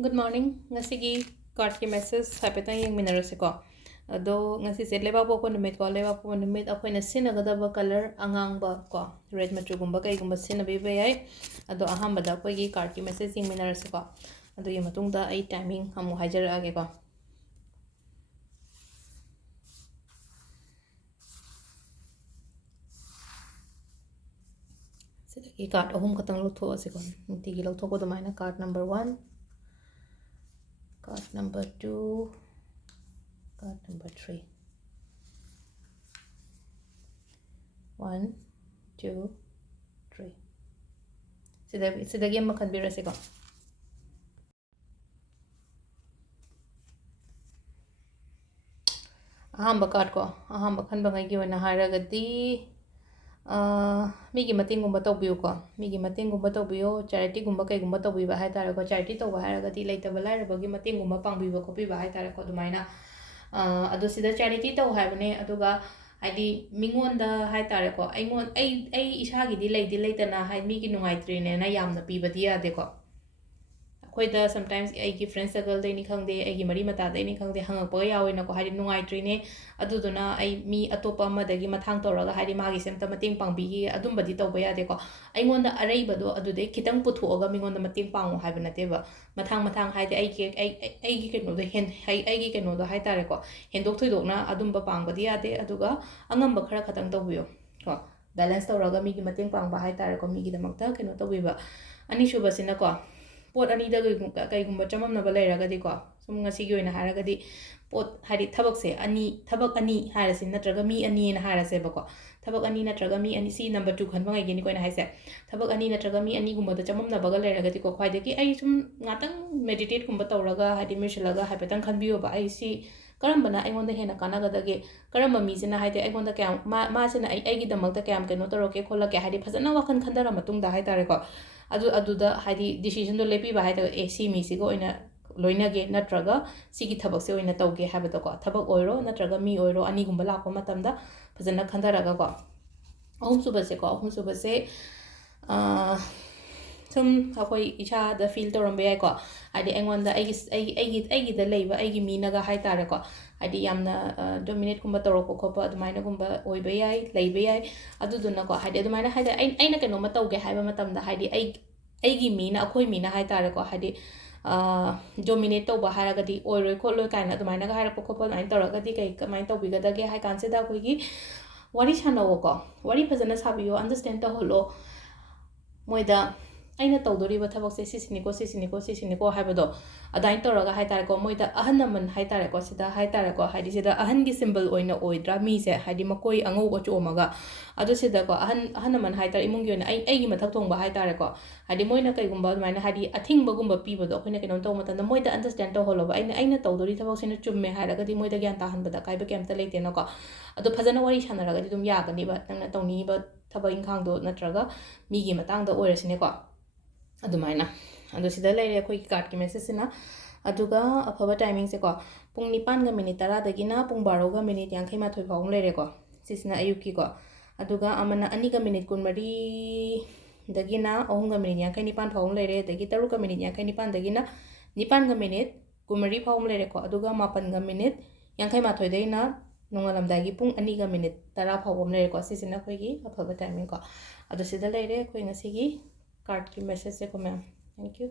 Good morning. Ngasigi card ki message haipetang yeng minarase ko. Ado ngasi se leba po numit ko leba po numit ako na sinagadaba color angang ba ko red machu gumba kay gumba sinabi ba yai ado aham bada ko gi card ki message yeng minarase ko. Ado yung matung da ay timing hamu hajar age ko. Sidagi card ahum katang lutho ase ko. Tigi lutho ko dumaina card number 1, card number 2, card number 3. 1, 2, 3. Sidagi ang makanbirase ko. ahamba card ko ahamba khan bangai gi na haragadi migi mating gumba tawbiyo ko migi mating gumba tawbiyo charity gumba kai gumba tawbiba hai tare ko charity tawba haragadi leitaba lairabagi mating gumba pangbiba kopiba hai tare ko dumaina adu sida charity taw haibane aduga haidi mingonda hai tare ko ai isagi di leitana hai migi nungaitrine na yamna pibadi ade ko akoida sometimes aigi friend circle dai ni khangde aigi mari mata dai ni khangde hangakpa yawina ko haidi nungaitrine aduduna ai mi atopa amadagi mathang toraga haidi magi semta mating pangbigi adumbadi tawba yade ko aingonda areibado adude kitang puthoga mingonda mating pangu haiba nateba mathang haidi aigi keno do hen aigi keno do hai tare ko hendok thoidokna adumba pangbadi yade aduga angamba khara khatang tawbiyo ko balance toraga migi mating pangba hai tare ko migi damakta keno tawbiba ani shubasina ko pot ani da kaigumba chamamnaba leiragadi ko sum ngasigi oina haragadi pot hari thabak ani harasi natraga mi ani na harase bako thabak ani natraga mi ani si number 2 khanba ngai geni ko ina haise thabak ani natraga mi ani gumba da chamamnaba ga leiragadi ko khwaidagi ai sum ngatang meditate gumba tawraga hadi mishalaga haipetang khanbiyo ba ai si karambana aingonda hena kanagadage karamba mi sina haide aingonda kyam ma sina ai gi damakta kyam keno toroke kholake hadi phajana wakhan khandara matungda hai tare ko aduda hadi decision do lepi ba haida AC mi sigo oina loinage natraga sigi thabak se oina tawge habada ko thabak oiro natraga mi oiro ani gumba lakpa matamda phajana khandaraga ko ahum subase sum akoi icha da feel torambe ai ko hadi engonda aigi da leiba aigi mi naga hai tare ko hadi yamna dominate gumba toroko khopa adumaina gumba oiba yai leiba yai aduduna ko hadi adumaina haida aina keno ma tawge haiba matamda hadi aigi mi na akoi mi na hai tare ko hadi dominate tawba haragadi oiroi kholoi kaina adumaina ga hairappa khopa adumaina toragadi kai kamain tawbigadage hai kansida akoigi wari sanawo ko wari phajana sabiyo understand ta holo moida aina tawdoriba thabakse sisiniko haibado adain toraga hai tare ko moida ahanaman hai tare ko sida hai tare ko haidi sida ahan gi symbol oina oidra mi se haidi makoi angau go chomaga adu sida ko ahanaman hai tare imungi oina ai gi mathak thongba hai tare ko haidi moina kai gumba maina haidi athingba gumba pibado khoina kenon taw matanda moida understand to holoba aina tawdori thabaksina chumme hairaga di moida gyan ta hanbada kaiba kemta leite no ko adu phajana wari sanaraga di dum yagani ba nangna tawni ba thaba ingkhang do natraga migi matang da oirasine ko adumaina adu sida leire khoi card ki message sina aduga afaba timing se ko pung 9 ga minute 10 dagina pung 12 ga minute 58 faung leire ko sisina ayuki ko aduga amana 2 ga minute 13 dagina 3 ga minute 59 faung leire dagi 3 ga minute 59 dagina 9 ga minute 13 faung leire ko aduga 8 ga minute 58 daina nongalamdagi pung 2 ga minute 10 faung leire ko sisina khoi gi afaba timing ko adu sida leire khoi ngasigi card की message से को ma'am thank you